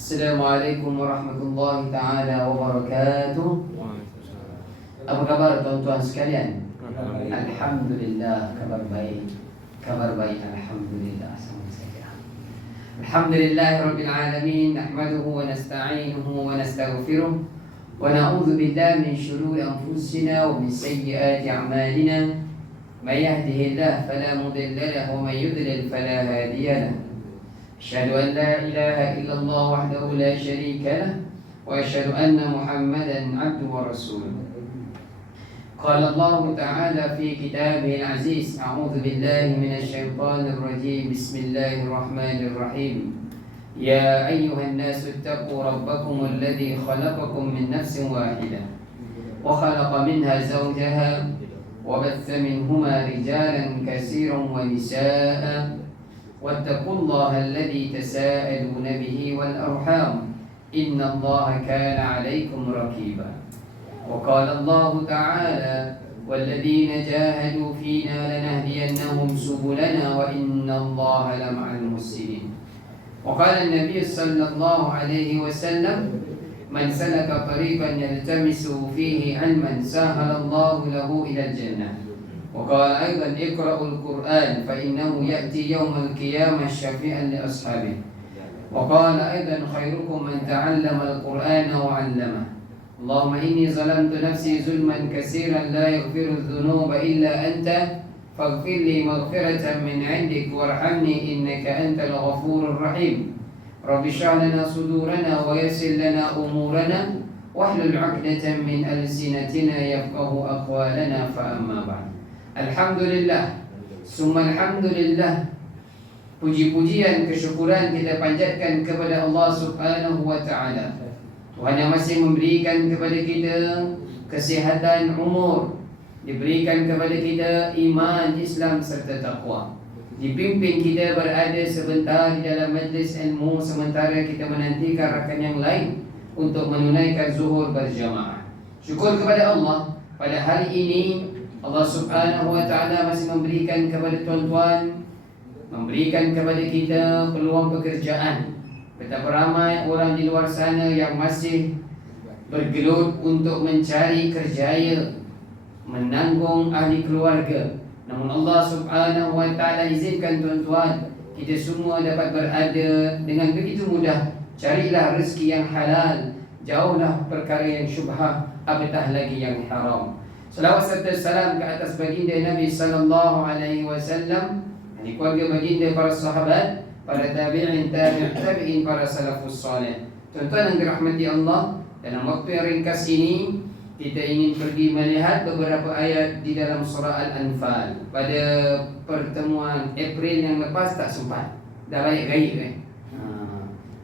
Assalamualaikum warahmatullahi taala wabarakatuh. Apa kabar tuan-tuan sekalian? Alhamdulillah, kabar baik. Kabar baik, alhamdulillah. Sama saja. Alhamdulillahirabbil alamin, nahmaduhu wa nasta'inuhu wa nastaghfiruh wa na'udzu billahi min shururi anfusina wa min sayyiati a'malina. May yahdihillahu fala mudilla lahu wa may yudlil fala hadiya lahu. أشهد أن لا إله إلا الله وحده لا شريك له وأشهد أن محمدا عبده ورسوله. قال الله تعالى في كتابه العزيز: أعوذ بالله من الشيطان الرجيم، بسم الله الرحمن الرحيم. يا أيها الناس اتقوا ربكم الذي خلقكم من نفس واحدة وخلق منها زوجها وبث منهما رجالا كثيرا ونساء واتقوا الله الذي تساءلون به والأرحام إن الله كان عليكم رقيبا. وقال الله تعالى: والذين جاهدوا فينا لنهدينهم سبلنا وإن الله لمع المحسنين. وقال النبي صلى الله عليه وسلم: من سلك طريقا يلتمس فيه علما سهل الله له إلى الجنة. وقال أيضا: اقرأوا القرآن فإنه يأتي يوم القيامة شفيعا لأصحابه. وقال أيضا: خيركم من تعلم القرآن وعلمه. اللهم إني ظلمت نفسي ظلما كثيرا لا يغفر الذنوب إلا أنت فاغفر لي مغفرة من عندك وارحمني إنك أنت الغفور الرحيم. رب اشرح لنا صدورنا ويسر لنا أمورنا واحلل عقدة من ألسنتنا يفقه أقوالنا. فأما بعد. Alhamdulillah, summa alhamdulillah. Puji-pujian, kesyukuran kita panjatkan kepada Allah Subhanahu wa ta'ala, Tuhan yang masih memberikan kepada kita kesihatan umur, diberikan kepada kita iman, Islam serta taqwa, dipimpin kita berada sebentar di dalam majlis ilmu sementara kita menantikan rakan yang lain untuk menunaikan zuhur berjamaah. Syukur kepada Allah, pada hari ini Allah Subhanahu wa ta'ala masih memberikan kepada tuan-tuan, memberikan kepada kita peluang pekerjaan. Betapa ramai orang di luar sana yang masih bergelut untuk mencari kerjaya, menanggung ahli keluarga. Namun Allah Subhanahu wa ta'ala izinkan tuan-tuan, kita semua dapat berada dengan begitu mudah. Carilah rezeki yang halal, jauhlah perkara yang syubhah, apatah lagi yang haram. Salawat serta salam ke atas baginda Nabi sallallahu alaihi wasallam, ahli keluarga baginda, para sahabat, para tabi'in, tabi'in, para salafus salih. Tuan-tuan yang dirahmati Allah, dalam waktu yang ringkas ini kita ingin pergi melihat beberapa ayat di dalam surah Al-Anfal. Pada pertemuan April yang lepas tak sempat, dah balik gaib kan.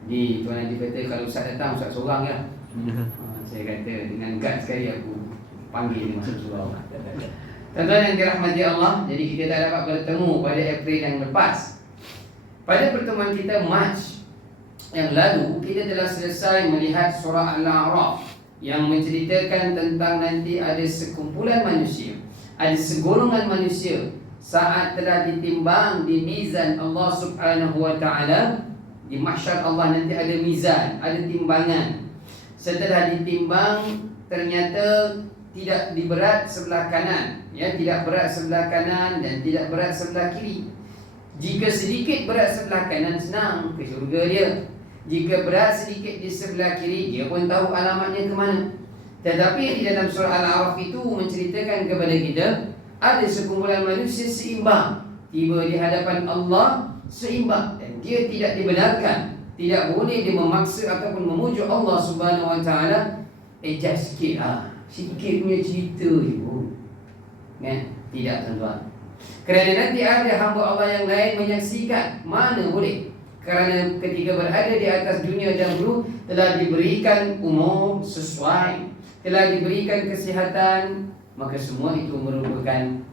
Di tuan Haji kata kalau Ustaz datang, Ustaz seorang lah. Saya kata dengan guts sekali aku panggil dia masuk surau. Tuan-tuan yang dirahmati Allah, jadi kita tak dapat bertemu pada April yang lepas. Pada pertemuan kita Mac yang lalu, kita telah selesai melihat surah Al-A'raf yang menceritakan tentang nanti ada sekumpulan manusia, ada segolongan manusia saat telah ditimbang di mizan Allah Subhanahu wa ta'ala. Di mahsyar Allah nanti ada mizan, ada timbangan. Setelah ditimbang, ternyata tidak diberat sebelah kanan, tidak berat sebelah kanan dan tidak berat sebelah kiri. Jika sedikit berat sebelah kanan, senang ke syurga dia. Jika berat sedikit di sebelah kiri, dia pun tahu alamatnya ke mana. Tetapi di dalam surah Al-A'raf itu menceritakan kepada kita ada sekumpulan manusia seimbang, tiba di hadapan Allah seimbang, dan dia tidak dibenarkan, tidak boleh dia memaksa ataupun memujuk Allah Subhanahu wa ta'ala. Just sikit sikit punya cerita je kan? Tidak tuan-tuan. Kerana nanti ada hamba Allah yang lain menyaksikan. Mana boleh. Kerana ketika berada di atas dunia dahulu telah diberikan umur sesuai, telah diberikan kesihatan, maka semua itu merupakan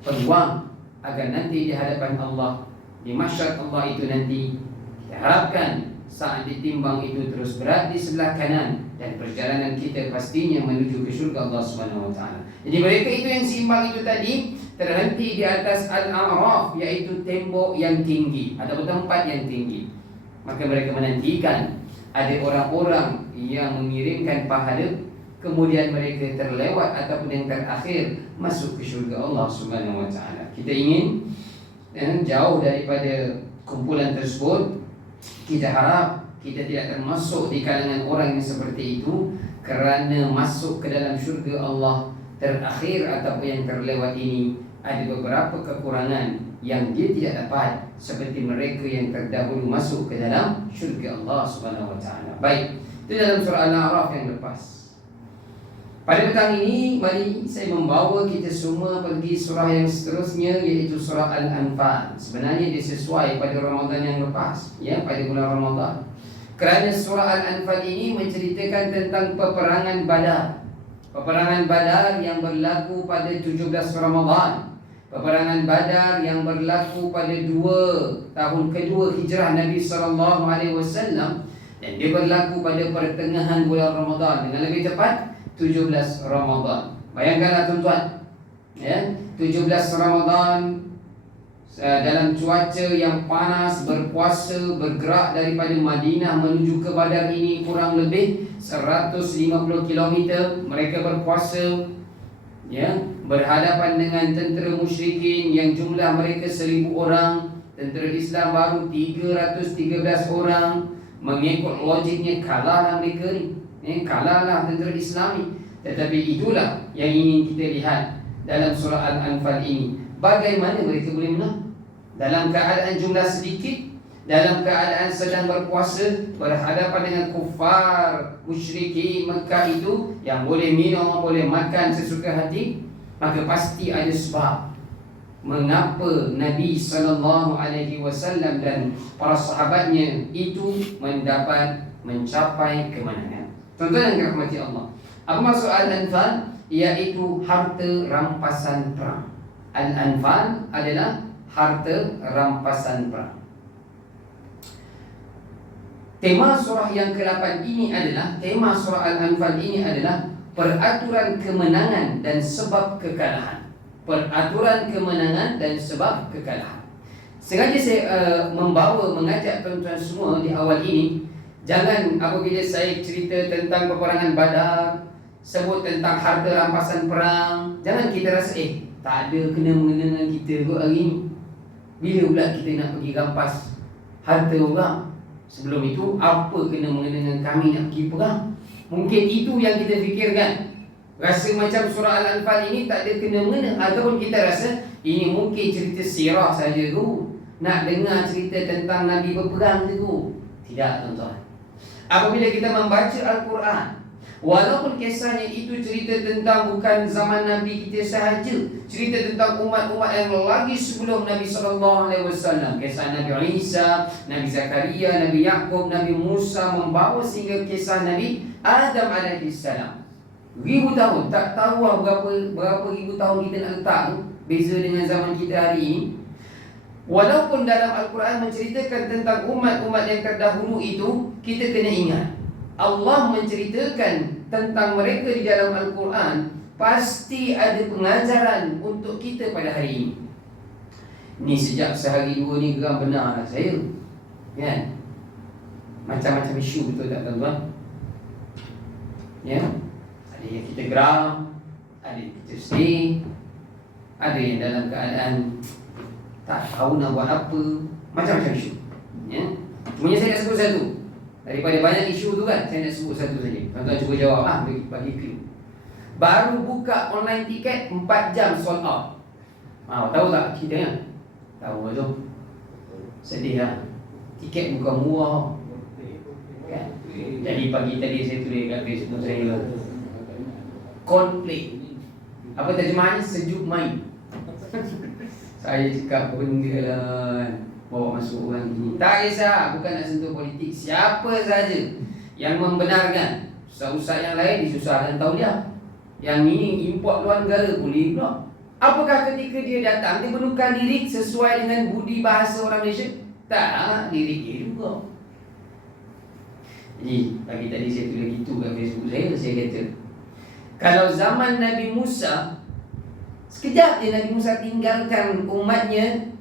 peluang agar nanti di hadapan Allah, di mahsyar Allah itu nanti, kita harapkan saat ditimbang itu terus berat di sebelah kanan, dan perjalanan kita pastinya menuju ke syurga Allah Subhanahu wa ta'ala. Jadi mereka itu yang seimbang itu tadi terhenti di atas Al-A'raf, iaitu tembok yang tinggi atau tempat yang tinggi. Maka mereka menantikan Ada orang-orang yang mengirimkan pahala, kemudian mereka terlewat ataupun yang terakhir masuk ke syurga Allah Subhanahu wa taala. Kita ingin jauh daripada kumpulan tersebut. Kita harap kita tidak termasuk di kalangan orang yang seperti itu, kerana masuk ke dalam syurga Allah terakhir ataupun yang terlewat ini ada beberapa kekurangan yang dia tidak dapat, seperti mereka yang terdahulu masuk ke dalam syurga Allah Subhanahu wa taala. Baik, itu dalam surah Al-A'raf yang lepas. Pada petang ini, mari saya membawa kita semua pergi surah yang seterusnya, iaitu surah Al-Anfal. Sebenarnya dia sesuai pada Ramadan yang lepas, ya, pada bulan Ramadan. Kerana surah Al-Anfal ini menceritakan tentang peperangan Badar. Peperangan Badar yang berlaku pada 17 Ramadan. Peperangan Badar yang berlaku pada tahun kedua hijrah Nabi SAW, dan dia berlaku pada pertengahan bulan Ramadan, dengan lebih tepat 17 Ramadan. Bayangkanlah tuan-tuan, ya, 17 Ramadan dalam cuaca yang panas, berpuasa, bergerak daripada Madinah menuju ke Badar ini kurang lebih 150 km. Mereka berpuasa, ya, berhadapan dengan tentera musyrikin yang jumlah mereka 1000 orang. Tentera Islam baru 313 orang. Mengikut logiknya kalahlah mereka ni, kalahlah tentera Islam ni. Tetapi itulah yang ingin kita lihat dalam surah Al-Anfal ini. Bagaimana mereka boleh menang dalam keadaan jumlah sedikit, dalam keadaan sedang berpuasa, berhadapan dengan kufar musyrikin Mekah itu yang boleh minum, boleh makan sesuka hati. Maka pasti ada sebab mengapa Nabi SAW dan para sahabatnya itu mencapai kemenangan. Tuan-tuan yang dirahmati Allah, apa maksud Al-Anfal? Iaitu harta rampasan perang. Al-Anfal adalah harta rampasan perang. Tema surah yang ke-8 ini adalah, tema surah Al-Anfal ini adalah peraturan kemenangan dan sebab kekalahan. Peraturan kemenangan dan sebab kekalahan. Sengaja saya mengajak tuan-tuan semua di awal ini, jangan apabila saya cerita tentang peperangan Badar, sebut tentang harta rampasan perang, jangan kita rasa tak ada kena-mengena dengan kita kot hari ni. Bila pula kita nak pergi rampas harta orang? Sebelum itu, apa kena-mengena dengan kami nak pergi perang? Mungkin itu yang kita fikirkan. Rasa macam surah Al-Anfal ini tak ada kena-mengena, ataupun kita rasa ini mungkin cerita sirah saja tu, nak dengar cerita tentang Nabi berperang tu. Tidak, tuan-tuan. Apabila kita membaca Al-Quran, walaupun kisahnya itu cerita tentang bukan zaman Nabi kita sahaja, cerita tentang umat-umat yang lagi sebelum Nabi SAW. Kisah Nabi Isa, Nabi Zakaria, Nabi Yaqub, Nabi Musa, membawa sehingga kisah Nabi Adam AS. Ribu tahun, tak tahu lah berapa ribu tahun kita nak letak tu, beza dengan zaman kita hari ini. Walaupun dalam Al-Quran menceritakan tentang umat-umat yang terdahulu itu, kita kena ingat Allah menceritakan tentang mereka di dalam Al-Quran, pasti ada pengajaran untuk kita pada hari ini. Ni sejak sehari dua ni geram benar lah saya, kan? Macam-macam isu, betul tak tuan-tuan? Ya, ada yang kita geram, ada yang kita sedih, ada yang dalam keadaan tak tahu nak buat apa, macam-macam isu, ya. Cuma saya nak sebut satu. Daripada banyak isu tu kan, saya nak sebut satu saja. Tuan-tuan cuba jawab, bagi clue. Baru buka online tiket 4 jam sold out. Tahu tak kita kan? Tahu tu. Sedih lah. Tiket bukan murah kan? Jadi pagi tadi saya tulis kat Facebook saya, konflik. Apa terjemahannya? Sejuk main. Saya cakap benda lah, bawa masuk orang ni. Tak kisah, bukan nak sentuh politik. Siapa saja yang membenarkan ustaz-ustaz yang lain disusahkan tauliah, yang ini import luar negara boleh pula. Apakah ketika dia datang dia menukar lirik sesuai dengan budi bahasa orang Malaysia? Tak, lirik dia juga. Jadi pagi tadi saya tulis gitu kat Facebook saya kata, kalau zaman Nabi Musa, sekejap je Nabi Musa tinggalkan umatnya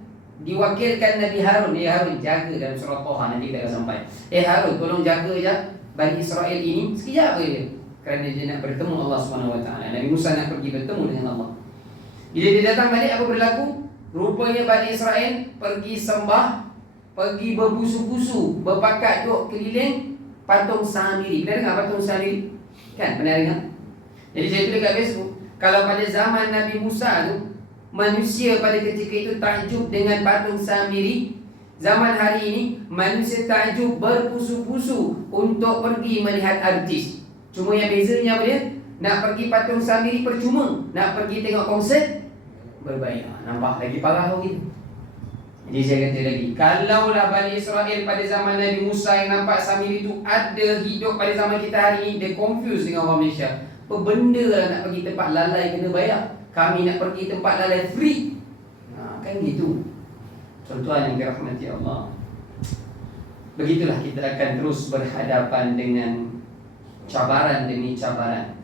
diwakilkan Nabi Harun. Harun jaga dalam surah Taha, nanti kita akan sampai. Harun tolong jaga je Bani Israel ini. Sekejap dia, kerana dia nak bertemu Allah SWT. Nabi Musa nak pergi bertemu dengan Allah. Bila dia datang balik, apa berlaku? Rupanya Bani Israel pergi sembah, pergi berbusu-busu, berpakat duk keliling patung Samiri. Pernah dengar patung Samiri? Kan, pernah dengar? Jadi saya tulis kat Facebook, kalau pada zaman Nabi Musa tu, manusia pada ketika itu takjub dengan patung Samiri, zaman hari ini manusia takjub berpusu-pusu untuk pergi melihat artis. Cuma yang bezanya apa dia? Nak pergi patung Samiri percuma, nak pergi tengok konsert berbayar. Nampak lagi parah gitu. Jadi saya kata lagi, kalaulah Bani Israel pada zaman Nabi Musa yang nampak Samiri itu ada hidup pada zaman kita hari ini, dia confused dengan orang Malaysia. Apa benda lah nak pergi tempat lalai kena bayar, kami nak pergi tempat lalai free. Kan gitu. Tuan-tuan yang dirahmati Allah, begitulah kita akan terus berhadapan dengan cabaran demi cabaran.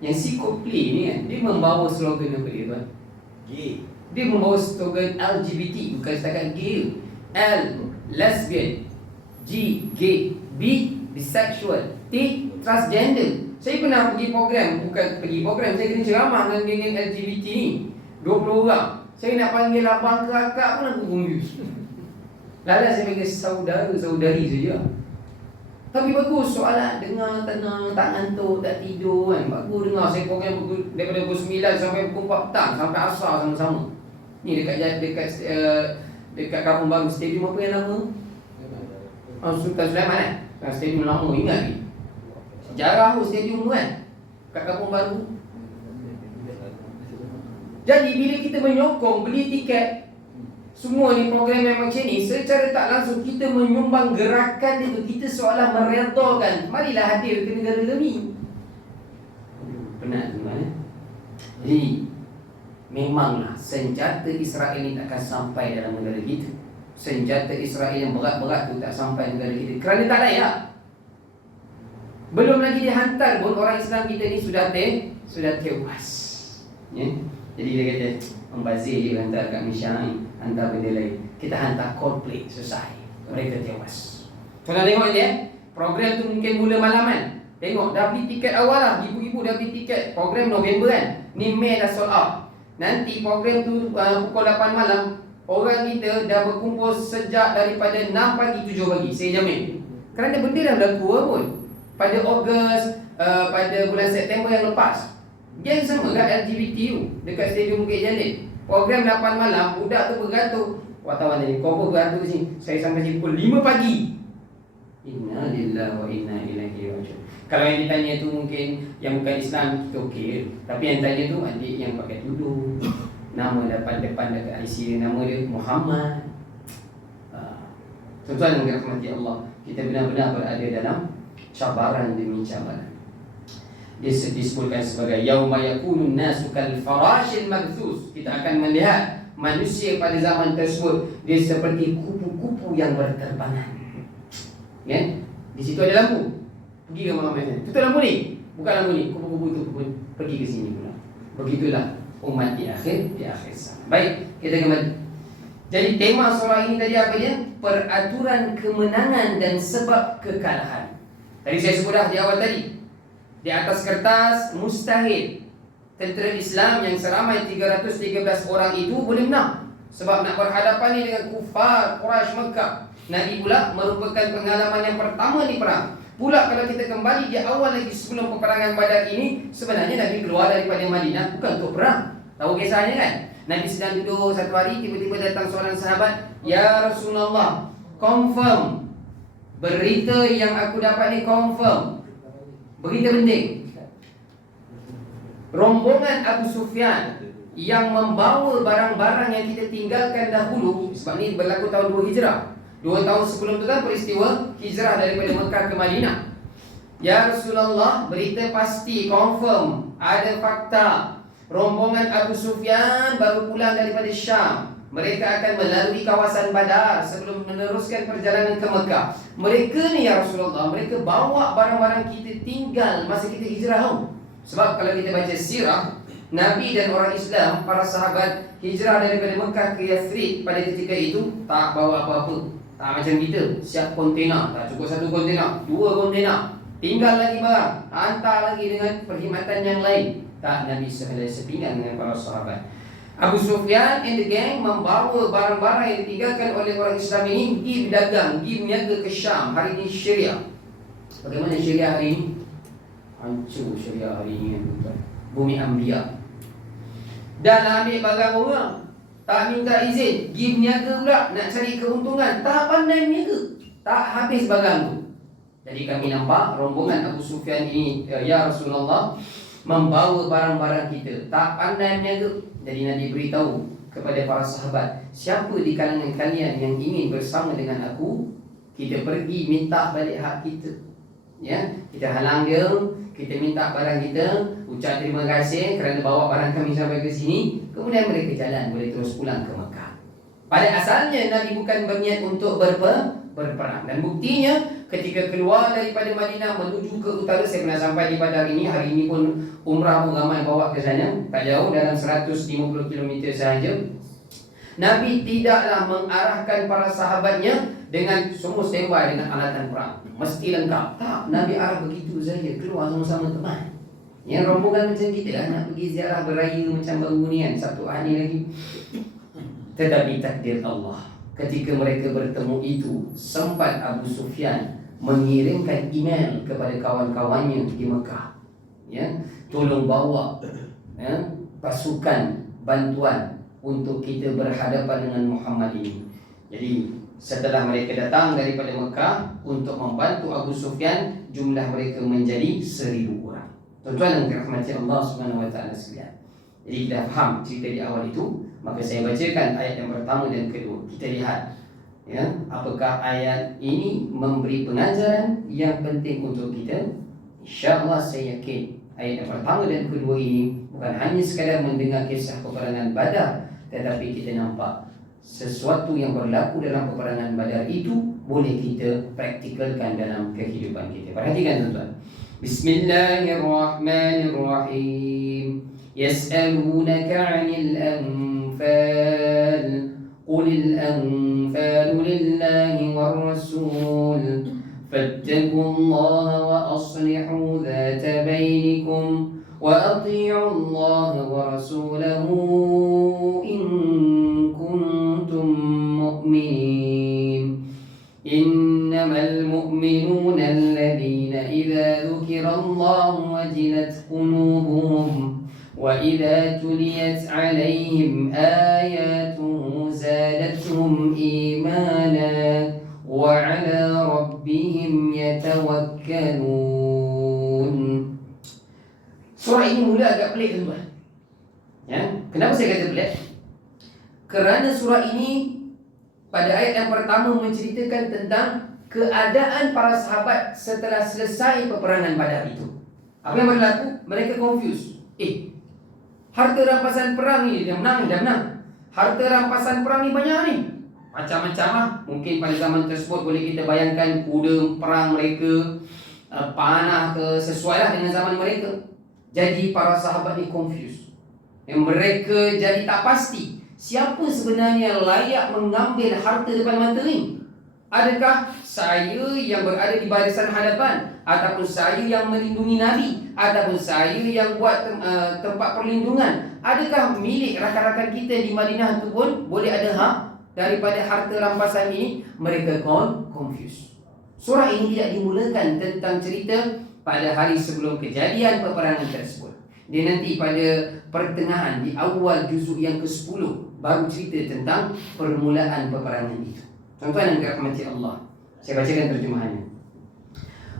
Yang si Coldplay ni kan, dia membawa slogan apa dia tuan? Gay. Dia membawa slogan LGBT, bukan setakat gay. L, lesbian. G, gay. B, bisexual. T, transgender. Saya pernah pergi program, bukan pergi program, saya kena ceramah dengan geng LGBT ni 20 orang. Saya nak panggil abang ke akak pun aku confused. Lala saya panggil saudara-saudari saja. Tapi bagus soalan, dengar tenang, tak ngantuk, tak tidur kan. Bagus dengar, saya program daripada pukul 9 sampai pukul 4 petang, sampai asar sama-sama. Ni dekat Kampung Baru, stadium apa yang lama? Sultan Sulaiman kan? Stadium lama, ingat ni? Sejarah tu stadium tu kan, kat Kampung Baru. Jadi bila kita menyokong beli tiket, semua ni program yang macam ni, secara tak langsung kita menyumbang gerakan itu. Kita seolah meredakan, marilah hadir ke negara kami. Penat tuan. Jadi memanglah senjata Israel ni takkan sampai dalam negara kita. Senjata Israel yang berat-berat tu tak sampai negara kita, kerana tak layak. Belum lagi dihantar pun orang Islam kita ni sudah tewas. Ya? Jadi dia kata, membazir je hantar kat Malaysia ni, hantar benda lain. Kita hantar Coldplay, selesai. Mereka tewas. Tuan tengok ni program tu mungkin mula malaman. Tengok, dah beli tiket awal lah. Ibu-ibu dah beli tiket. Program November kan, ni Mei dah sold out. Nanti program tu pukul 8 malam, orang kita dah berkumpul sejak daripada 6 pagi, 7 pagi. Saya jamin. Kerana benda dah berlaku pun. Pada Ogos, pada bulan September yang lepas, yang sama kat LGBT tu, dekat Stadium Bukit Jalil. Program 8 malam, budak tu beratur. Wartawan tadi, kau apa beratur di sini? Saya sampai sini pukul 5 pagi. Inna lillahi wa inna ilaihi raji'un. Kalau yang ditanya tu mungkin yang bukan Islam, kita okey. Tapi yang tanya tu adik yang pakai tudung, nama depan dekat IC dia, nama dia Muhammad. Tuan-tuan yang dirahmati Allah, kita benar-benar berada dalam cabaran demi cabaran. Dia disebutkan sebagai yauma yakunun nasu kal farashil magthus. Kita akan melihat manusia pada zaman tersebut dia seperti kupu-kupu yang berterbangan. Ya? Di situ ada lampu. Pergi ke malam sana. Tutup lampu ni. Buka lampu ni. Kupu-kupu tu pun pergi ke sini pula. Begitulah umat di akhir zaman. Baik, kita kembali. Jadi tema surah ini tadi apa dia? Peraturan kemenangan dan sebab kekalahan. Tadi saya sebut dah di awal tadi. Di atas kertas mustahil tentera Islam yang seramai 313 orang itu boleh menang. Sebab nak berhadapan ni dengan kufar Quraisy Mekah. Nabi pula merupakan pengalaman yang pertama di perang. Pula kalau kita kembali di awal lagi sebelum peperangan Badar ini, sebenarnya Nabi keluar daripada Madinah bukan untuk perang. Tahu kisahnya kan? Nabi sedang duduk satu hari, tiba-tiba datang seorang sahabat, "Ya Rasulullah, confirm. Berita yang aku dapat ni confirm. Berita penting. Rombongan Abu Sufyan yang membawa barang-barang yang kita tinggalkan dahulu, sebab ni berlaku tahun 2 Hijrah. 2 tahun sebelum tu kan peristiwa hijrah daripada Mekah ke Madinah. Ya Rasulullah, berita pasti, confirm, ada fakta. Rombongan Abu Sufyan baru pulang daripada Syam. Mereka akan melalui kawasan Badar sebelum meneruskan perjalanan ke Mekah. Mereka ni ya Rasulullah, mereka bawa barang-barang kita tinggal masa kita hijrah. Sebab kalau kita baca sirah, Nabi dan orang Islam, para sahabat hijrah daripada Mekah ke Yathrib pada ketika itu tak bawa apa-apa. Tak macam kita, siap kontena, tak cukup satu kontena, 2 kontena, tinggal lagi barang, hantar lagi dengan perkhidmatan yang lain. Tak, Nabi sepinggan dengan para sahabat. Abu Sufyan and the gang membawa barang-barang yang ditinggalkan oleh orang Islam ini pergi berdagang, pergi berniaga ke Syam. Hari ini Syariah. Bagaimana Syariah hari ini? Hancur Syariah hari ini, tuan. Bumi Anbiya. Dan ambil barang orang, tak minta izin, pergi berniaga pula, nak cari keuntungan, tak pandai berniaga, tak habis barang tu. Jadi kami nampak rombongan Abu Sufyan ini, ya Rasulullah, membawa barang-barang kita, tak pandai berniaga. Jadi Nabi beritahu kepada para sahabat, siapa di kalangan kalian yang ingin bersama dengan aku, kita pergi minta balik hak kita. Ya, kita halang dia, kita minta barang kita, ucap terima kasih kerana bawa barang kami sampai ke sini. Kemudian mereka jalan, boleh terus pulang ke Mekah. Pada asalnya Nabi bukan berniat untuk berperang. Dan buktinya ketika keluar daripada Madinah menuju ke utara, saya pernah sampai di Badar ini. Hari ini pun umrah pun ramai bawa ke sana, tak jauh, dalam 150 km sahaja. Nabi tidaklah mengarahkan para sahabatnya dengan semua standby dengan alatan perang, mesti lengkap. Tak, Nabi arah begitu saja, keluar sama-sama teman. Yang rombongan macam kita lah, nak pergi ziarah beraya macam baru ni kan, Sabtu hari lagi. Tetapi takdir Allah, ketika mereka bertemu itu, sempat Abu Sufyan mengirimkan email kepada kawan-kawannya di Mekah, ya, tolong bawa pasukan bantuan untuk kita berhadapan dengan Muhammad ini. Jadi setelah mereka datang daripada Mekah untuk membantu Abu Sufyan, jumlah mereka menjadi 1000 orang. Tuan-tuan yang dirahmati Allah Subhanahu wa taala sekalian. Jadi kita faham cerita di awal itu, maka saya bacakan ayat yang pertama dan kedua. Kita lihat, ya, apakah ayat ini memberi pengajaran yang penting untuk kita. InsyaAllah saya yakin ayat yang pertama dan kedua ini bukan hanya sekadar mendengar kisah peperangan Badar, tetapi kita nampak sesuatu yang berlaku dalam peperangan Badar itu boleh kita praktikalkan dalam kehidupan kita. Perhatikan tuan-tuan. Bismillahirrahmanirrahim. Yas'alunaka 'anil anfal. Qulil anfalu lillahi war rasul. Fattaqullaha wa aslihu dhata bainikum wa ati'u Allah wa rasulahu in kuntum mu'minin. Innamal mu'minuna alladhina idza dhukira Allah wajilat qulubuhum wa idza tuliyat 'alaihim ayatuhu zadatuhum imana wa 'ala rabbihim yatawakkalun. Surah ini mula agak pelik, tuan-tuan. Ya, kenapa saya kata pelik? Kerana surah ini pada ayat yang pertama menceritakan tentang keadaan para sahabat setelah selesai peperangan Badar itu. Apa yang berlaku? Mereka confused. Harta rampasan perang ni dah menang. Harta rampasan perang ni banyak ni, macam-macam lah. Mungkin pada zaman tersebut boleh kita bayangkan kuda perang mereka, panah ke, sesuai lah dengan zaman mereka. Jadi para sahabat ni confused. Mereka jadi tak pasti siapa sebenarnya layak mengambil harta depan mata ni. Adakah saya yang berada di barisan hadapan, ataupun saya yang melindungi Nabi, ataupun saya yang buat tempat perlindungan? Adakah milik rakan-rakan kita di Madinah itu pun boleh ada hak daripada harta rampasan ini? Mereka confused. Surah ini tidak dimulakan tentang cerita pada hari sebelum kejadian peperangan tersebut. Dia nanti pada pertengahan, di awal juzuk yang ke-10, baru cerita tentang permulaan peperangan itu. Tuan-tuan yang dirahmati Allah, saya bacakan terjemahannya.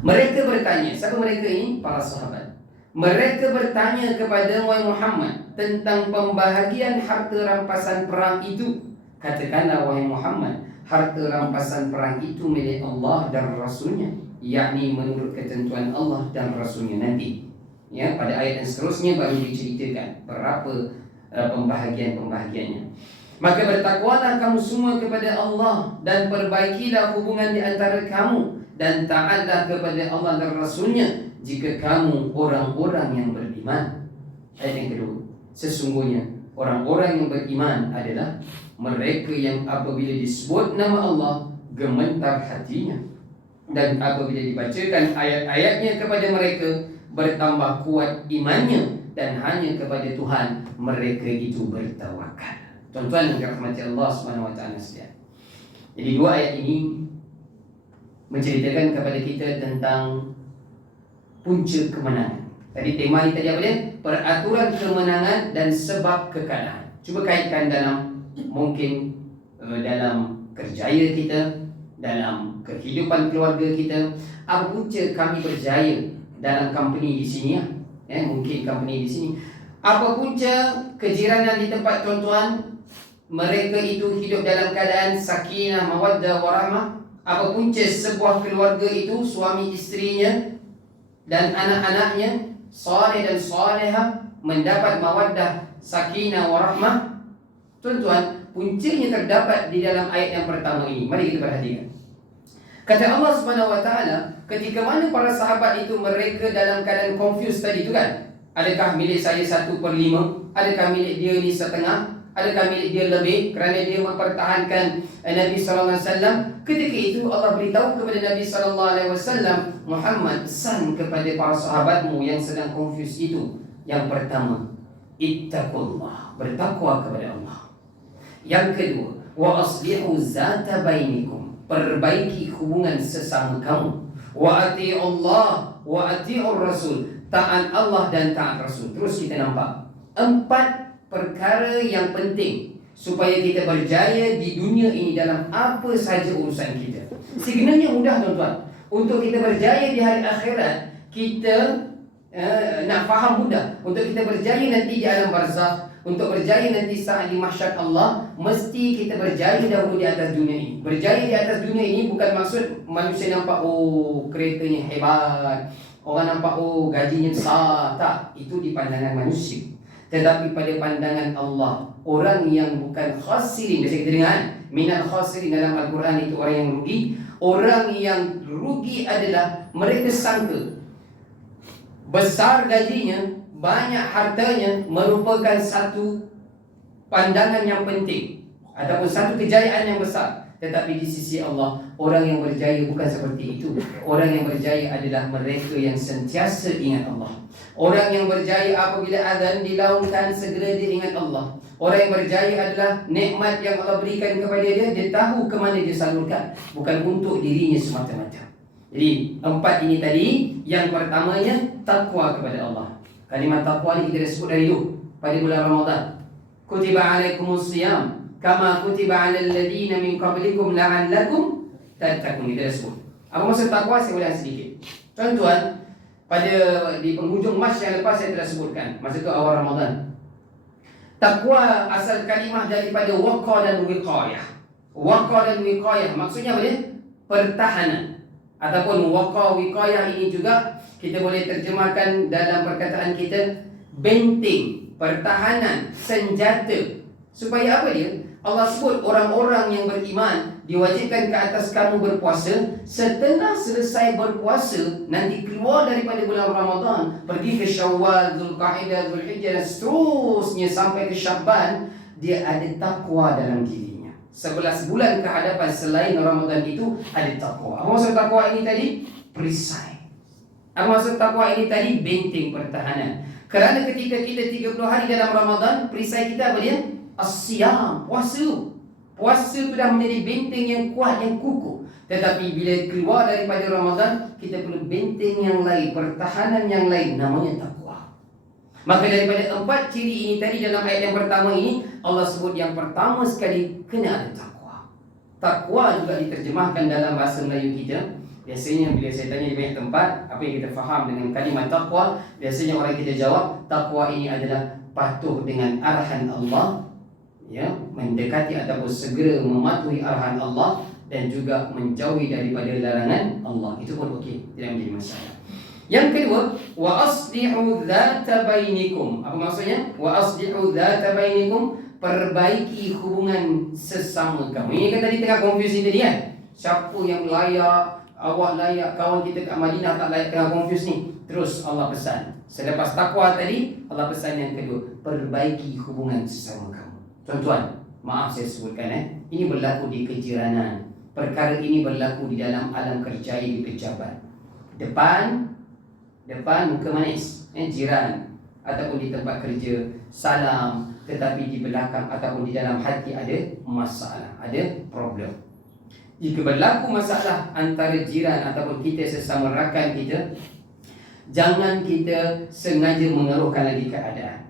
Mereka bertanya, siapa mereka ini? Para sahabat. Mereka bertanya kepada Muhammad tentang pembahagian harta rampasan perang itu. Katakanlah, wahai Muhammad, harta rampasan perang itu milik Allah dan Rasulnya, yakni menurut ketentuan Allah dan Rasulnya nanti. Ya, pada ayat yang seterusnya baru diceritakan berapa pembahagian-pembahagiannya. Maka bertakwalah kamu semua kepada Allah dan perbaikilah hubungan di antara kamu, dan taatlah kepada Allah dan Rasulnya jika kamu orang-orang yang beriman. Ayat yang kedua. Sesungguhnya orang-orang yang beriman adalah mereka yang apabila disebut nama Allah gemetar hatinya, dan apabila dibacakan ayat-ayatnya kepada mereka bertambah kuat imannya, dan hanya kepada Tuhan mereka itu bertawakal. Tuan-tuan yang dirahmati Allah Subhanahu wa taala sekalian. Jadi dua ayat ini menceritakan kepada kita tentang punca kemenangan. Tadi tema ni tadi apa dia? Peraturan kemenangan dan sebab kekalahan. Cuba kaitkan dalam mungkin dalam kerjaya kita, dalam kehidupan keluarga kita. Apa punca kami berjaya dalam company di sini ya? Mungkin company di sini. Apa punca kejiranan di tempat tuan-tuan? Mereka itu hidup dalam keadaan sakinah, mawaddah, warahmah. Apa punca sebuah keluarga itu, suami isterinya dan anak-anaknya saleh dan salehah mendapat mawaddah, sakinah, warahmah? Tuan-tuan, puncanya terdapat di dalam ayat yang pertama ini. Mari kita perhatikan. Kata Allah Subhanahu wa taala, ketika mana para sahabat itu mereka dalam keadaan confused tadi tu kan? Adakah milik saya 1/5? Adakah milik dia ni setengah? Adakah milik dia lebih kerana dia mempertahankan Nabi sallallahu alaihi wasallam? Ketika itu Allah beritahu kepada Nabi sallallahu alaihi wasallam, Muhammad, pesan kepada para sahabatmu yang sedang confused itu. Yang pertama, ittaqullah, bertakwa kepada Allah. Yang kedua, wa aslihu zata bainikum, perbaiki hubungan sesama kamu. Wa ati'ullah wa ati'ur rasul, taat Allah dan taat Rasul. Terus kita nampak 4 perkara yang penting supaya kita berjaya di dunia ini dalam apa sahaja urusan kita. Sebenarnya mudah tuan-tuan. Untuk kita berjaya di hari akhirat, kita nak faham mudah. Untuk kita berjaya nanti di alam barzakh, untuk berjaya nanti saat di mahsyar Allah, mesti kita berjaya dahulu di atas dunia ini. Berjaya di atas dunia ini bukan maksud manusia nampak oh keretanya hebat, orang nampak oh gajinya besar. Tak, itu di pandangan manusia. Tetapi pada pandangan Allah, orang yang bukan khasirin, biasa kita dengar minal khasirin dalam Al-Quran itu orang yang rugi. Orang yang rugi adalah mereka sangka besar gajinya, banyak hartanya merupakan satu pandangan yang penting ataupun satu kejayaan yang besar. Tetapi di sisi Allah, orang yang berjaya bukan seperti itu. Orang yang berjaya adalah mereka yang sentiasa ingat Allah. Orang yang berjaya apabila azan dilaungkan segera dia ingat Allah. Orang yang berjaya adalah nikmat yang Allah berikan kepada dia, dia tahu ke mana dia salurkan, bukan untuk dirinya semata-mata. Jadi 4 ini tadi, yang pertamanya takwa kepada Allah. Kalimat takwa ni kita dah sebut dari dulu pada bulan Ramadan. Kutiba alaikumus siyam kama kutiba alal ladina min qablikum la'allakum tattaqun. Kita dah sebut. Apa maksud takwa? Saya ulang sedikit. Tuan-tuan, pada di penghujung Mas yang lepas saya telah sebutkan, masa itu awal Ramadan. Takwa asal kalimah daripada waqa dan wiqayah. Waqa dan wiqayah maksudnya apa dia? Pertahanan. Ataupun waqa wiqayah ini juga kita boleh terjemahkan dalam perkataan kita benteng, pertahanan, senjata. Supaya apa dia? Allah sebut orang-orang yang beriman diwajibkan ke atas kamu berpuasa. Setelah selesai berpuasa, nanti keluar daripada bulan Ramadan, pergi ke Syawal, Zulqa'dah, Zulhijjah dan seterusnya sampai ke Syaban, dia ada takwa dalam dirinya. 11 bulan kehadapan selain Ramadan itu ada takwa. Apa maksud takwa ini tadi? Perisai. Apa maksud takwa ini tadi? Benteng pertahanan. Kerana ketika kita 30 hari dalam Ramadan, perisai kita apa dia? As-siyam, puasa. Puasa itu dah menjadi benteng yang kuat, yang kukuh. Tetapi bila keluar daripada Ramadan, kita perlu benteng yang lain, pertahanan yang lain, namanya takwa. Maka daripada 4 ciri ini tadi dalam ayat yang pertama ini, Allah sebut yang pertama sekali kena ada takwa. Takwa juga diterjemahkan dalam bahasa Melayu kita. Biasanya bila saya tanya di banyak tempat, apa yang kita faham dengan kalimat takwa, biasanya orang kita jawab, takwa ini adalah patuh dengan arahan Allah, ya, mendekati ataupun segera mematuhi arahan Allah, dan juga menjauhi daripada larangan Allah. Itu pun okey, tidak menjadi masalah. Yang kedua, wa aslihu dzata bainikum. Apa maksudnya? Wa aslihu dzata bainikum, perbaiki hubungan sesama kamu. Ini kan tadi tengah confuse tadi kan? Siapa yang layak, awak layak, kawan kita kat Madinah tak layak, tengah confuse ni. Terus Allah pesan. Selepas takwa tadi, Allah pesan yang kedua, perbaiki hubungan sesama kamu. Tuan-tuan, maaf saya sebutkan ini berlaku di kejiranan. Perkara ini berlaku di dalam alam kerja di pejabat. Depan muka manis, jiran ataupun di tempat kerja salam, tetapi di belakang ataupun di dalam hati ada masalah, ada problem. Jika berlaku masalah antara jiran ataupun kita sesama rakan kita, jangan kita sengaja mengeruhkan lagi keadaan.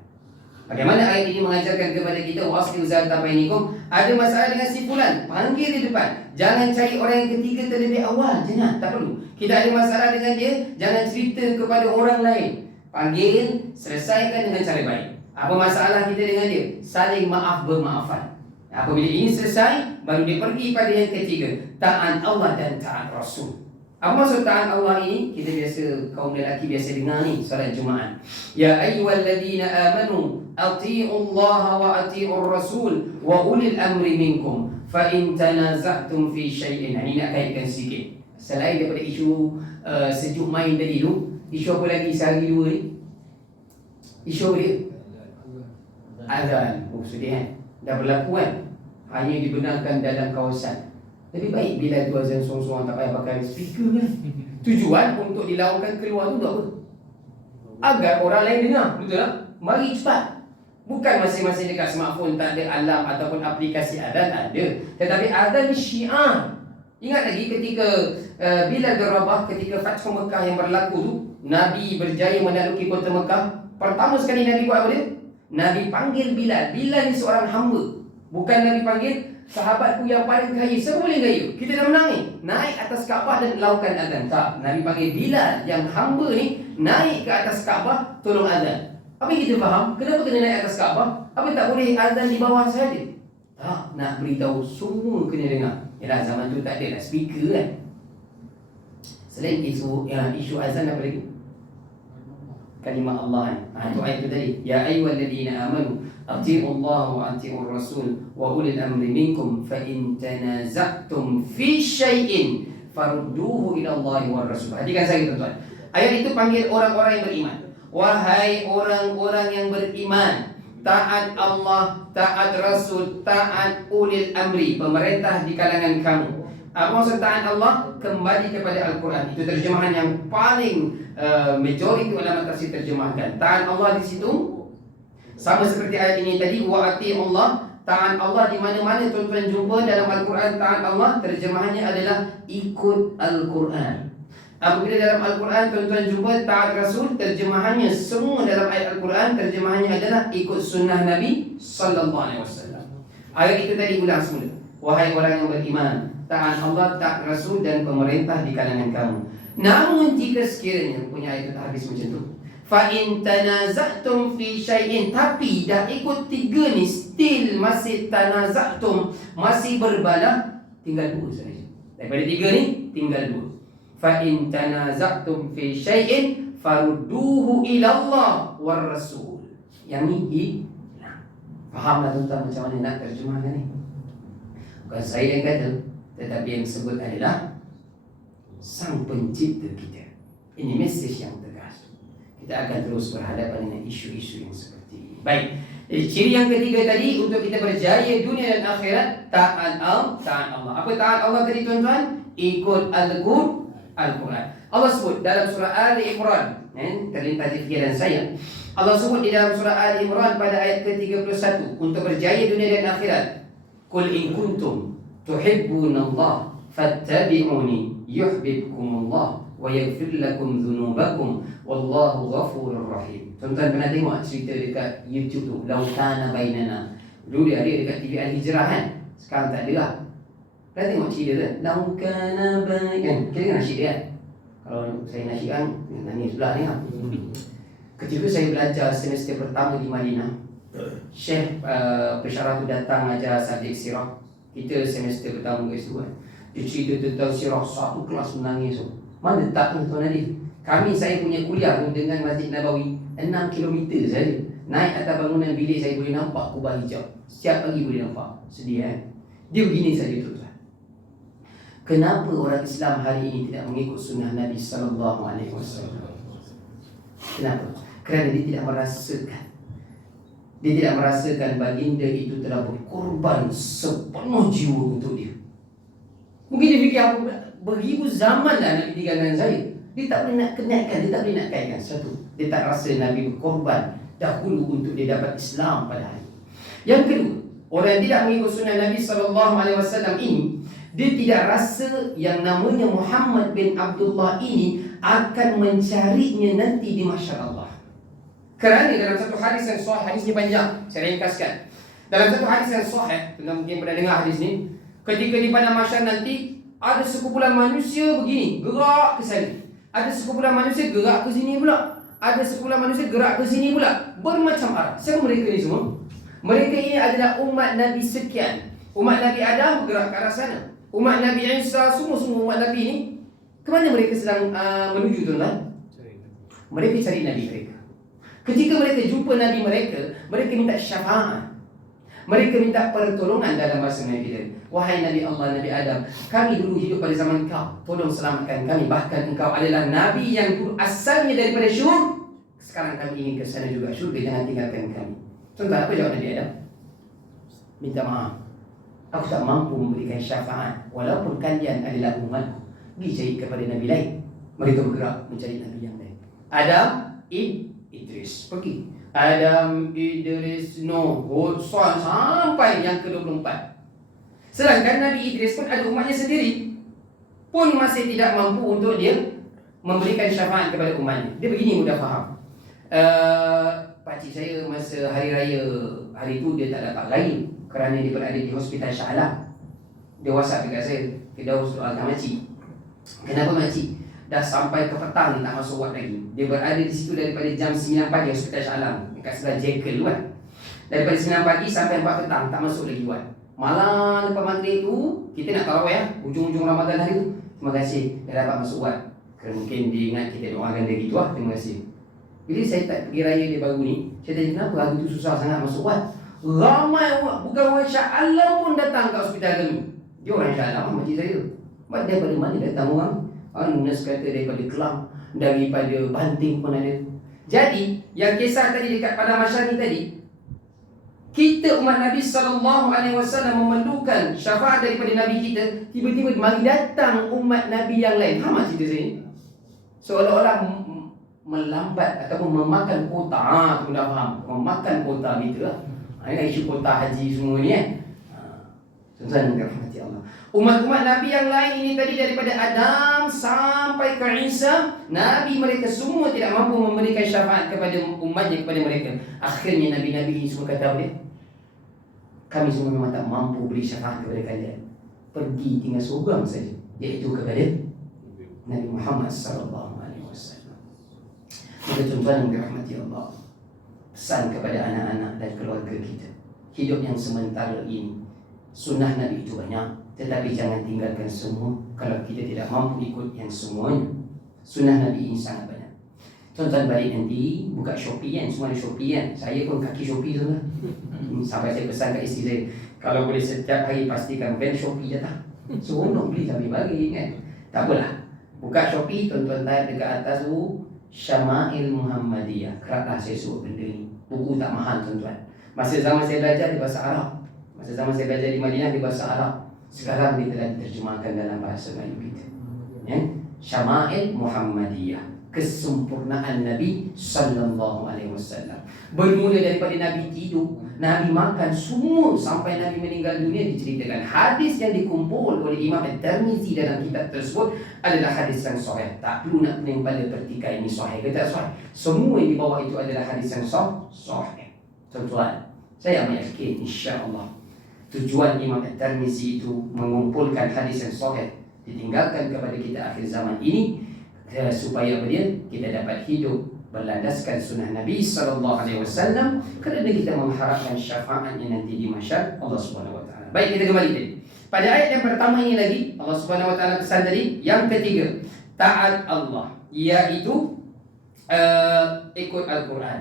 Bagaimana ayat ini mengajarkan kepada kita, waslihu zata bainikum, ada masalah dengan si fulan, panggil di depan. Jangan cari orang yang ketiga terlebih awal, jangan, tak perlu. Kita ada masalah dengan dia, jangan cerita kepada orang lain. Panggil, selesaikan dengan cara baik. Apa masalah kita dengan dia? Saling maaf bermaafan. Apabila ini selesai, baru dia pergi pada yang ketiga, taat Allah dan taat Rasul. Apa maksud taat Allah ini? Kita biasa, kaum lelaki biasa dengar ni solat Jumaat. Ya ayyuhalladzina amanu ati'u Allah wa ati'ur Rasul wa ulil amri minkum fa in tanaza'tum fi syai'in. Ini nak kaitkan sikit. Selain daripada isu sejuk main tadi tu, isu apa lagi sehari dua ni? Isu apa dia? Azan. Oh sedih kan? Dah berlaku kan? Hanya dibenarkan dalam kawasan. Lebih baik bila tu azan sorang-sorang, tak payah pakai speaker kan. Tujuan untuk dilaungkan keluar tu untuk apa? Agar orang lain dengar, betul tak? Mari cepat. Bukan masing-masing dekat smartphone tak ada alarm ataupun aplikasi azan, ada. Tetapi azan syiar. Ingat lagi ketika Bilal bin Rabah, ketika Fathu Mekah yang berlaku tu, Nabi berjaya menakluki kota Mekah. Pertama sekali Nabi buat apa dia? Nabi panggil Bilal. Bilal ni seorang hamba. Bukan Nabi panggil sahabatku yang paling kaya, semua boleh kaya, kita dah menang ni, naik atas Kaabah dan lakukan azan. Tak, Nabi panggil Bilal yang hamba ni naik ke atas Kaabah, tolong azan. Apa yang kita faham? Kenapa kena naik atas Kaabah? Apa tak boleh azan di bawah saja? Tak, nak beritahu semua kena dengar. Yalah, zaman tu tak ada lah speaker kan. Selain isu azan, apa lagi? Kalimah Allah kan. Itu ayat tu tadi. Ya ayyuhalladzina amanu ati'u Allah wa ati'ur Rasul wa ulil amri minkum fa in tanaza'tum fi syai'in farudduhu ila Allah wa Rasul. Perhatikan saya tuan-tuan. Ayat itu panggil orang-orang yang beriman. Wahai orang-orang yang beriman, taat Allah, taat Rasul, taat ulil amri, pemerintah di kalangan kamu. Apa maksud taat Allah? Kembali kepada Al-Quran. Itu terjemahan yang paling majoriti ulama tafsir terjemahkan. Taat Allah di situ sama seperti ayat ini tadi, wa ati'u Allah, taat Allah di mana-mana tuan-tuan jumpa dalam Al-Quran. Taat Allah terjemahannya adalah ikut Al-Quran. Apabila dalam Al-Quran tuan-tuan jumpa taat Rasul, terjemahannya semua dalam ayat Al-Quran terjemahannya adalah ikut sunnah Nabi sallallahu alaihi wasallam. Ayat itu tadi ulang semula. Wahai orang yang beriman, taat Allah, taat Rasul dan pemerintah di kalangan kamu. Namun jika sekiranya, punya ayat itu habis macam tu, fa in tanaza'tum fi syai'in, tapi dah ikut tiga ni still masih tanaza'tum, masih berbalah, tinggal dua saja. Daripada tiga ni tinggal dua. Fa in tanaza'tum fi syai'in farudduhu ila Allah war Rasul. Yang ni fahamlah tuan-tuan macam mana nak terjemahkan ni. Bukan saya yang kata, tetapi yang disebut adalah Sang Pencipta kita. Ini mesej yang tegas. Kita akan terus berhadapan dengan isu-isu yang seperti ini. Baik, jadi ciri yang ketiga tadi, untuk kita berjaya dunia dan akhirat, taat Allah. Apa taat Allah tadi tuan-tuan? Ikut Al-Quran. Allah sebut dalam surah Ali Imran, terlintas di fikiran saya. Allah sebut di dalam surah Ali Imran pada ayat ke-31, untuk berjaya dunia dan akhirat, Qul in kuntum tuhibbunallaha fattabi'uni yuhibbukumullah wa yaghfir lakum dhunubakum wallahu ghafurur rahim. Tuan-tuan pernah tengok cerita dekat YouTube tu, Lautana Bainana. Dulu dia ada dekat TV Al-Hijrah kan. Sekarang tak ada lah. Pernah tengok cerita tu? Lautana Bainana. Kita kan nasyid kan? Kalau saya nasyid kan, nangis sebelah ni lah. Ketika saya belajar semester pertama di Madinah, Syekh pensyarah tu datang ajar subjek sirah. Kita semester pertama ke situ kan. Dia cerita tentang sirah, satu kelas menangis tu. Mana tak tuan Nadif? Saya punya kuliah tu dengan Masjid Nabawi 6 km saja. Naik atas bangunan bilik saya boleh nampak kubah hijau. Setiap pagi boleh nampak. Sedih kan? Dia begini saja tuan-tuan. Kenapa orang Islam hari ini tidak mengikut sunnah Nabi sallallahu alaihi wasallam? Kenapa? Kerana dia tidak merasakan Dia tidak merasakan baginda itu telah berkorban sepenuh jiwa untuk dia. Mungkin dia fikir aku beribu zaman dah Nabi tinggalkan saya. Dia tak boleh nak kenalkan, dia tak boleh nak kaitkan. Satu, dia tak rasa Nabi berkorban dahulu untuk dia dapat Islam pada hari. Yang kedua, orang yang tidak mengikut sunnah Nabi SAW ini, dia tidak rasa yang namanya Muhammad bin Abdullah ini akan mencarinya nanti di mahsyar Allah. Kerana dalam satu hadis yang sahih, hadisnya panjang, saya ringkaskan. Dalam satu hadis yang sahih, tuan mungkin pernah dengar hadis ni, ketika di padang mahsyar nanti ada sekumpulan manusia begini, gerak ke sana. Ada sekumpulan manusia gerak ke sini pula. Ada sekumpulan manusia gerak ke sini pula. Bermacam arah. Siapa mereka ni semua? Mereka ini adalah umat Nabi sekian. Umat Nabi Adam bergerak ke arah sana. Umat Nabi Isa, semua umat Nabi ni, ke mana mereka sedang menuju, tuan-tuan? Mereka cari Nabi mereka. Ketika mereka jumpa Nabi mereka, mereka minta syafaat. Mereka minta pertolongan dalam bahasa Nabi. Wahai Nabi Allah, Nabi Adam, kami dulu hidup pada zaman kau, tolong selamatkan kami. Bahkan engkau adalah Nabi yang dulu asalnya daripada syurga. Sekarang kami ingin ke sana juga syurga, jangan tinggalkan kami. Tuan-tuan, apa jawab Nabi Adam? Minta maaf, aku tak mampu memberikan syafaat walaupun kalian adalah umatku. Pergi kepada Nabi lain. Mereka bergerak mencari Nabi yang lain. Adam, Idris pergi. Adam, Idris, Nuh, Hud, Salih sampai yang ke-24. Sedangkan Nabi Idris pun ada umatnya sendiri, pun masih tidak mampu untuk dia memberikan syafaat kepada umatnya. Dia begini mudah faham. Pakcik saya masa hari raya, hari tu dia tak dapat lain kerana dia berada di hospital Shah Alam. Dia WhatsApp dekat saya, Firdaus doakan makcik. Kenapa makcik? Dah sampai ke petang ni tak masuk ward lagi. Dia berada di situ daripada jam 9 pagi hospital Shah Alam, dekat sebelah Jekyll tu kan. Daripada 9 pagi sampai 4 petang tak masuk lagi ward. Malam lepas maghrib tu kita nak tarawih ya, hujung-hujung Ramadan hari tu. Terima kasih dah dapat masuk ward. Kerana mungkin dia ingat kita doakan dia gitu lah. Terima kasih. Bila saya tak pergi raya dia baru ni, saya tanya kenapa hari tu susah sangat masuk ward. Ramai bukan orang Shah Alam pun datang ke hospital kami. Dia orang Shah Alam macam saya. Daripada mana datang orang? Nurse kata daripada Kelang, daripada Banting pun ada. Jadi yang kisah tadi dekat padang mahsyar ni tadi, kita umat Nabi SAW memerlukan syafaat daripada Nabi kita. Tiba-tiba mari datang umat Nabi yang lain. Faham cerita saya ni? Seolah-olah melambat ataupun memakan kota. Aku dah faham, memakan kota gitu lah. Ini isu kota haji semua ni kan. Tuan-tuan yang dirahmati Allah, umat-umat Nabi yang lain ini tadi daripada Adam sampai ke Isa, Nabi mereka semua tidak mampu memberikan syafaat kepada umatnya, kepada mereka. Akhirnya Nabi-Nabi ini semua kata apa dia? Kami semua memang tak mampu beri syafaat kepada kalian. Pergi tinggal seorang saja, iaitu kepada Nabi Muhammad SAW. Maka tuan-tuan yang dirahmati Allah, pesan kepada anak-anak dan keluarga kita, hidup yang sementara ini, sunnah Nabi itu banyak, tetapi jangan tinggalkan semua. Kalau kita tidak mampu ikut yang semuanya, sunnah Nabi ini sangat banyak. Tuan-tuan balik nanti buka Shopee kan, semua ada Shopee kan. Saya pun kaki Shopee tu lah. Sampai saya pesan kat isteri saya, kalau boleh setiap hari pastikan band Shopee datang. Seronok beli sambil bagi kan. Tak apalah, buka Shopee, tuan-tuan type dekat atas tu Syama'il Muhammadiyah. Keraklah saya suruh benda ni. Buku tak mahal tuan-tuan. Masa zaman saya belajar di bahasa Arab, masa zaman saya belajar di Madinah di bahasa Arab. Sekarang dia telah diterjemahkan dalam bahasa Melayu kita. Ya? Syama'il Muhammadiyah, kesempurnaan Nabi sallallahu alaihi wasallam. Bermula daripada Nabi tidur, Nabi makan, semua sampai Nabi meninggal dunia diceritakan. Hadis yang dikumpul oleh Imam At-Tirmizi dalam kitab tersebut adalah hadis yang sahih. Tak perlu nak pening pada pertikaian ini sahih ke tak sahih. Semua yang di bawah itu adalah hadis yang sahih. Tuan-tuan, saya amat yakin insya-Allah tujuan Imam At-Tirmizi itu mengumpulkan hadis yang sahih ditinggalkan kepada kita akhir zaman ini, supaya apa dia? Kita dapat hidup berlandaskan sunnah Nabi SAW, kerana kita mengharapkan syafaatnya nanti di mahsyar Allah Subhanahu Wa Taala. Baik, kita kembali tadi pada ayat yang pertama ini lagi, Allah Subhanahu Wa Taala pesan tadi. Yang ketiga, taat Allah, iaitu ikut Al-Quran.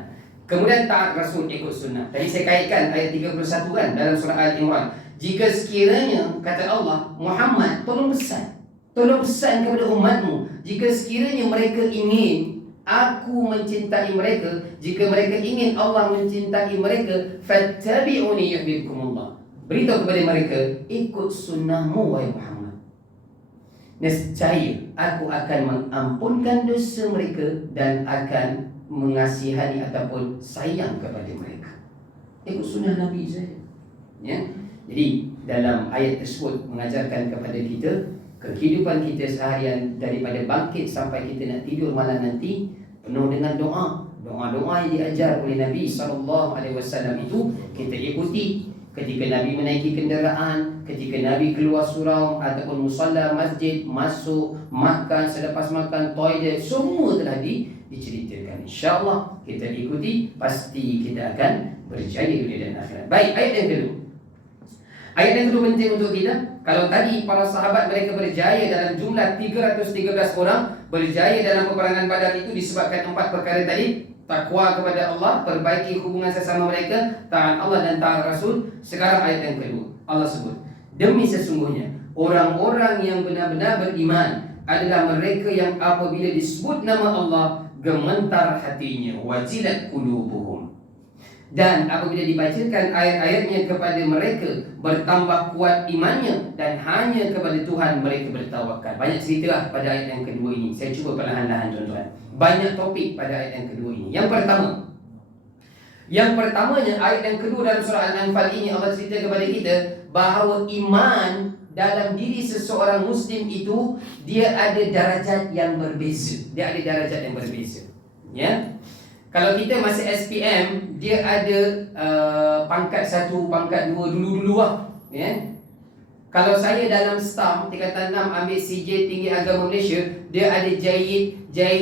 Kemudian taat Rasul, ikut sunnah. Tadi saya kaitkan ayat 31 kan dalam surah Al-Imran. Jika sekiranya, kata Allah, Muhammad, tolong pesan kepada umatmu, jika sekiranya mereka ingin Aku mencintai mereka. Jika mereka ingin Allah mencintai mereka, fattabi'uni yuhibbukumullah. Beritahu kepada mereka, ikut sunnahmu wahai Muhammad. Nescaya aku akan mengampunkan dosa mereka dan akan mengasihani ataupun sayang kepada mereka. Ikut sunnah Nabi saja. Ya. Jadi dalam ayat tersebut mengajarkan kepada kita kehidupan kita seharian, daripada bangkit sampai kita nak tidur malam nanti, penuh dengan doa. Doa-doa yang diajar oleh Nabi SAW itu kita ikuti. Ketika Nabi menaiki kenderaan, ketika Nabi keluar surau ataupun musalla masjid, masuk, makan, selepas makan, toilet, semua telah diceritakan. InsyaAllah kita ikuti, pasti kita akan berjaya dunia dan akhirat. Baik, ayat yang kedua. Ayat yang kedua penting untuk kita. Kalau tadi para sahabat mereka berjaya dalam jumlah 313 orang, berjaya dalam peperangan Badar itu disebabkan 4 perkara tadi. Takwa kepada Allah, perbaiki hubungan sesama mereka, taat Allah dan taat Rasul. Sekarang ayat yang kedua, Allah sebut, demi sesungguhnya orang-orang yang benar-benar beriman adalah mereka yang apabila disebut nama Allah, gemetar hatinya, wajilat qulubuhum. Dan apabila dibacakan ayat-ayatnya kepada mereka, bertambah kuat imannya, dan hanya kepada Tuhan mereka bertawakal. Banyak cerita lah pada ayat yang kedua ini. Saya cuba perlahan-lahan tuan-tuan. Banyak topik pada ayat yang kedua ini. Yang pertamanya, ayat yang kedua dalam surah Al-Anfal ini, Allah cerita kepada kita bahawa iman dalam diri seseorang Muslim itu, dia ada darajat yang berbeza. Ya. Kalau kita masih SPM, dia ada pangkat 1, pangkat 2 dulu-dulu lah. Ya. Kalau saya dalam STAM tingkatan 6 ambil CJ Tinggi Agama Malaysia, dia ada Jayid,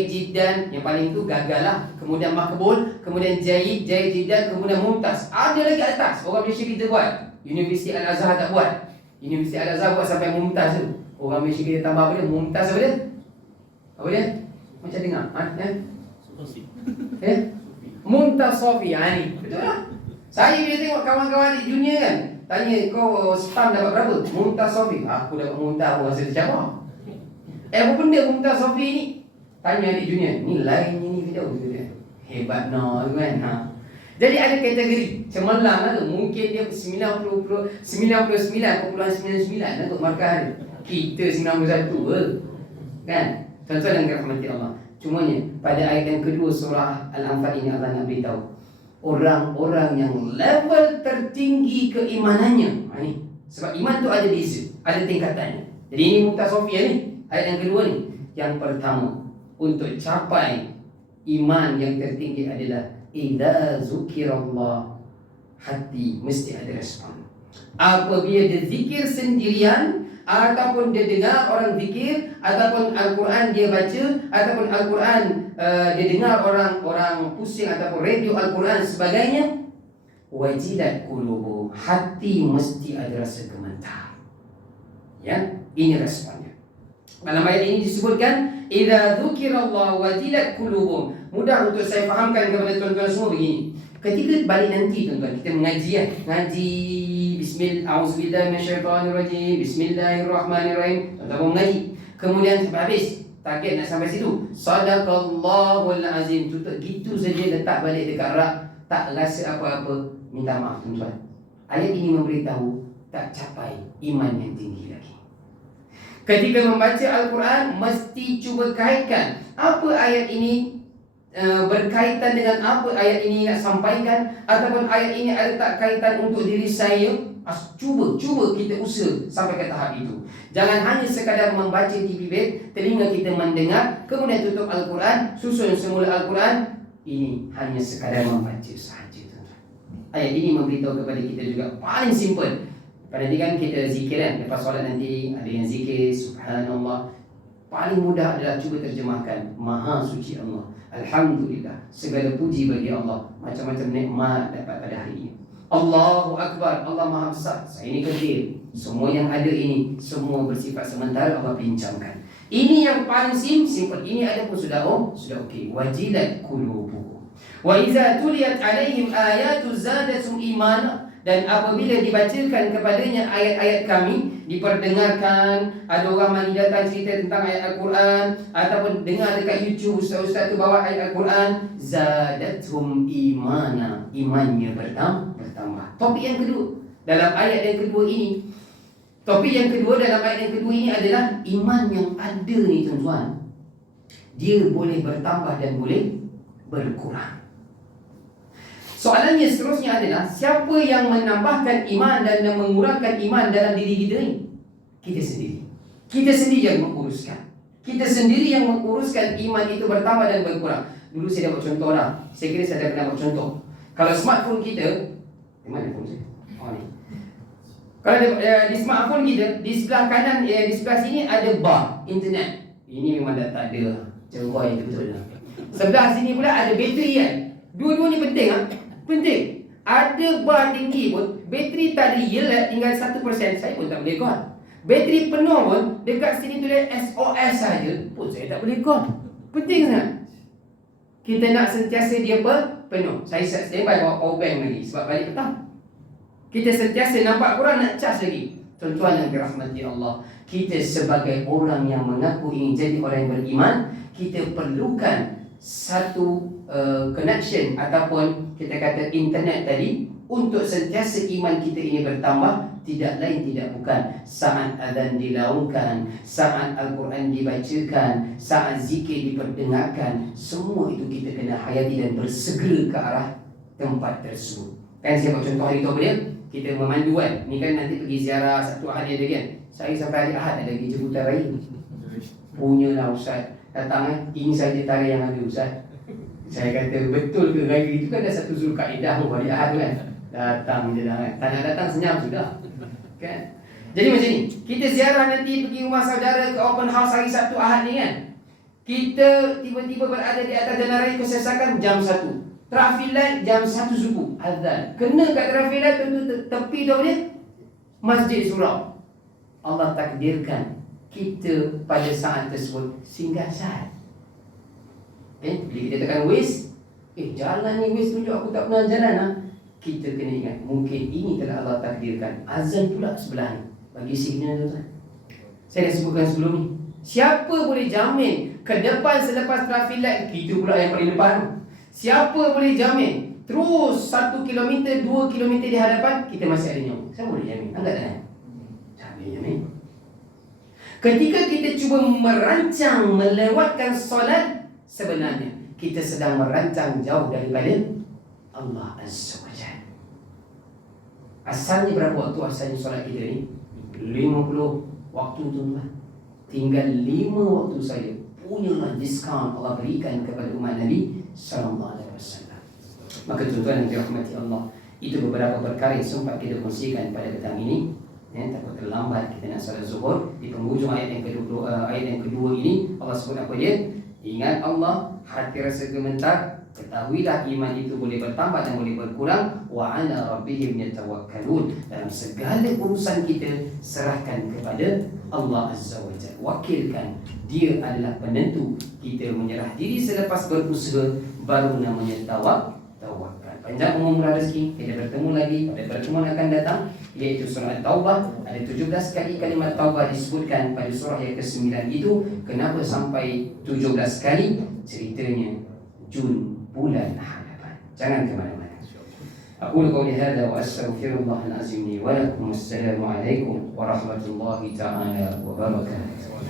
Jiddan, yang paling tu gagal lah. Kemudian Makbul, kemudian Jayid, Jiddan, kemudian Mumtaz. Ada lagi atas, orang Malaysia kita buat. Universiti Al-Azhar tak buat. Universiti Al-Azhar buat sampai Mumtaz tu. Orang Malaysia kita tambah apa dia? Mumtaz apa dia? Apa dia? Macam dengar? Mumtaz Sofi. Ni betul lah. Saya bila tengok kawan-kawan di dunia kan, tanya kau STAM dapat berapa? Mumtaz Sofi. Aku dapat Mumtaz, aku rasa tercabar. Apa benda Mumtaz Sofi ni? Tanya di dunia. Ni lain ni video tu dia. Hebat no kan. Jadi ada kategori cemerlang lah tu. Mungkin dia 99.99 untuk markah dia. Kita 91 kan. Tuan-tuan dan rahmati Allah. Cumanya pada ayat yang kedua surah Al-Anfal ini Allah nak beritahu orang-orang yang level tertinggi keimanannya. Ni sebab iman tu ada beza, ada tingkatannya. Jadi ini Mumtaz Sofia ni, ayat yang kedua ni. Yang pertama, untuk capai iman yang tertinggi adalah idza zukirallah, hati mesti ada respon. Apabila dia zikir sendirian, ataupun dia dengar orang zikir, ataupun Al-Quran dia baca, ataupun Al-Quran dia dengar orang pusing, ataupun radio Al-Quran sebagainya, wajilat qulubuhum, hati mesti ada rasa gemetar. Ya, ini responnya. Dalam ayat ini disebutkan idza dzukirallah wajilat qulubuhum. Mudah untuk saya fahamkan kepada tuan-tuan semua begini. Ketika balik nanti tuan-tuan, kita mengaji kan, ngaji Bismillahirrahmanirrahim, Bismillahirrahmanirrahim, tuan-tuan mengaji. Kemudian sampai habis, target nak sampai situ, Sadaqallahul Azim, gitu saja letak balik dekat rak, tak rasa apa-apa, minta maaf tuan-tuan. Ayat ini memberitahu tak capai iman yang tinggi lagi. Ketika membaca Al-Quran, mesti cuba kaitkan apa ayat ini berkaitan dengan apa ayat ini nak sampaikan, ataupun ayat ini ada tak kaitan untuk diri saya. Cuba kita usaha sampai ke tahap itu. Jangan hanya sekadar membaca di bibir, telinga kita mendengar, kemudian tutup Al-Quran, susun semula Al-Quran. Ini hanya sekadar membaca sahaja. Ayat ini memberitahu kepada kita juga paling simple. Pada nanti kan kita zikir kan, lepas solat nanti ada yang zikir Subhanallah. Paling mudah adalah cuba terjemahkan Maha suci Allah, Alhamdulillah, segala puji bagi Allah, macam-macam nikmat dapat pada hari ini. Allahu Akbar, Allah Maha Besar, saya ini kecil. Semua yang ada ini, semua bersifat sementara, Allah bincangkan. Ini yang paling simple. Ini ada pun sudah okey. Wajilat qulubuhum wa idza tuliyat alaihim ayatu zadatum imana. Dan apabila dibacakan kepadanya ayat-ayat kami, diperdengarkan, ada orang mari datang cerita tentang ayat Al-Quran, ataupun dengar dekat YouTube ustaz-ustaz tu bawa ayat Al-Quran, zadathum imana, imannya bertambah. Topik yang kedua dalam ayat yang kedua ini, adalah iman yang ada ni tuan-tuan, dia boleh bertambah dan boleh berkurang. Soalannya seterusnya adalah, siapa yang menambahkan iman dan mengurangkan iman dalam diri kita ni? Kita sendiri. Kita sendiri yang menguruskan. Kita sendiri yang menguruskan iman itu bertambah dan berkurang. Dulu saya dah buat contoh dah. Saya kira saya dah pernah buat contoh. Kalau smartphone kita, di mana phone saya? Oh ni. Kalau di smartphone kita, di sebelah kanan, di sebelah sini ada bar internet. Ini memang dah tak ada. Ceroy itu betul lah. Sebelah sini pula ada bateri kan. Dua-dua ni penting ah. Penting. Ada bar tinggi pun, bateri tadi yelat tinggal 1%, saya pun tak boleh call. Bateri penuh pun, dekat sini tulis SOS saja pun saya tak boleh call. Penting sangat. Kita nak sentiasa dia penuh. Saya standby bawa power bank lagi sebab balik petang. Kita sentiasa nampak kurang nak charge lagi. Tuan-tuan yang dirahmati Allah, kita sebagai orang yang mengaku ingin jadi orang yang beriman, kita perlukan satu connection ataupun kita kata internet tadi untuk sentiasa iman kita ini bertambah. Tidak lain tidak bukan saat azan dilaungkan, saat Al-Quran dibacakan, saat zikir diperdengarkan, semua itu kita kena hayati dan bersegera ke arah tempat tersebut. Kan saya buat contoh hari tu dia, kita memandu kan, ni kan nanti pergi ziarah satu Ahad dia kan. Saya sampai hari Ahad ada lagi jemputan raya. Punyalah Ustaz, datang ini saja tarikh yang ada Ustaz. Saya kata betul ke raya itu kan dah satu Zulkaidah hari Ahad kan. Datang je dah kan. Tak nak datang senyap sudah. Kan? Jadi macam ni, kita ziarah nanti pergi rumah saudara ke open house hari Sabtu Ahad ni kan. Kita tiba-tiba berada di atas jalan raya kesesakan jam 1. Traffic light jam 1 subuh azan. Kena kat traffic light tu tepi tu dia Masjid Surau. Allah takdirkan kita pada saat tersebut singgah saat. Bila kita tekan Waze, jalan ni Waze tunjuk aku tak pernah jalan lah. Kita kena ingat, mungkin ini telah Allah takdirkan. Azan pula sebelah ni. Bagi signal tu kan. Saya dah sebutkan sebelum ni. Siapa boleh jamin ke depan selepas traffic light, kita pula yang paling depan. Siapa boleh jamin terus 1 km, 2 km di hadapan, kita masih ada nyawa? Siapa boleh jamin? Angkat tangan. Tak boleh jamin. Ketika kita cuba merancang melewatkan solat, sebenarnya kita sedang merancang jauh daripada Allah Azza wa Jalla. Asalnya berapa waktu asalnya solat kita ni? 50 waktu tuan-tuan. Tinggal 5 waktu saja. Punyalah diskaun Allah berikan kepada umat Nabi sallallahu alaihi wasallam. Maka tuan-tuan yang dirahmati Allah, itu beberapa perkara yang sempat kita kongsikan pada petang ini. Takut terlambat kita nak salat zuhur. Di penghujung ayat yang kedua ini Allah sebut apa dia? Ingat Allah, hati rasa gemetar, ketahuilah iman itu boleh bertambah dan boleh berkurang. Wa ala rabbihim yatawakkalun. Dalam segala urusan kita serahkan kepada Allah Azza wa Jalla. Wakilkan, dia adalah penentu. Kita menyerah diri selepas berusaha, baru namanya tawakal. Panjang umur rezeki. Kita bertemu lagi pada pertemuan akan datang, iaitu surah Taubah. Ada 17 kali kalimat Taubah disebutkan pada surah yang ke-9 itu. Kenapa sampai 17 kali? Ceritanya Jun, bulan hadapan. Jangan ke mana-mana. Aqulu qawli hadza wa astaghfirullahal azim li wa lakum. Wassalamu alaikum warahmatullahi ta'ala wabarakatuh.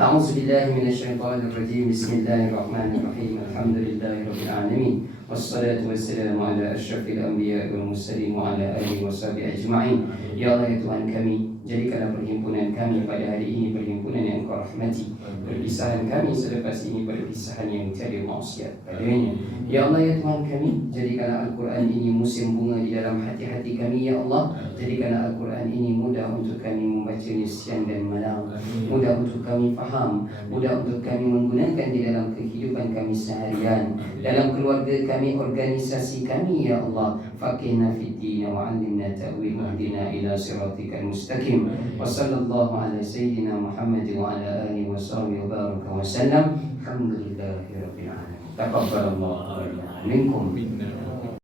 A'udzu billahi minasyaitonir rajim. Bismillahirrahmanirrahim. Alhamdulillahi rabbil alamin. Wassalatu wassalamu ala asyrafil anbiya'i wal mursalin wa ala alihi washabihi ajma'in. Ya Allah ya Tuhan kami, jadikanlah perhimpunan kami pada hari ini perhimpunan yang Engkau rahmati. Perpisahan kami selepas ini perpisahan yang tiada maksiat padanya. Ya Allah ya Tuhan kami, jadikanlah Al-Quran ini musim bunga di dalam hati-hati kami ya Allah. Jadikanlah Al-Quran ini mudah untuk kami membacanya siang dan malam, mudah untuk kami faham, mudah untuk kami menggunakan di dalam kehidupan kami seharian, dalam keluarga kami, organisasi kami ya Allah. Faqihna fid din wa 'allimna ta'wil wahdina ila siratikal mustaqim. Wa sallallahu ala sayyidina Muhammad wa ala alihi wa sahbihi wa baraka wa sallam. Alhamdulillahi rabbil alamin. Taqabbalallahu minkum.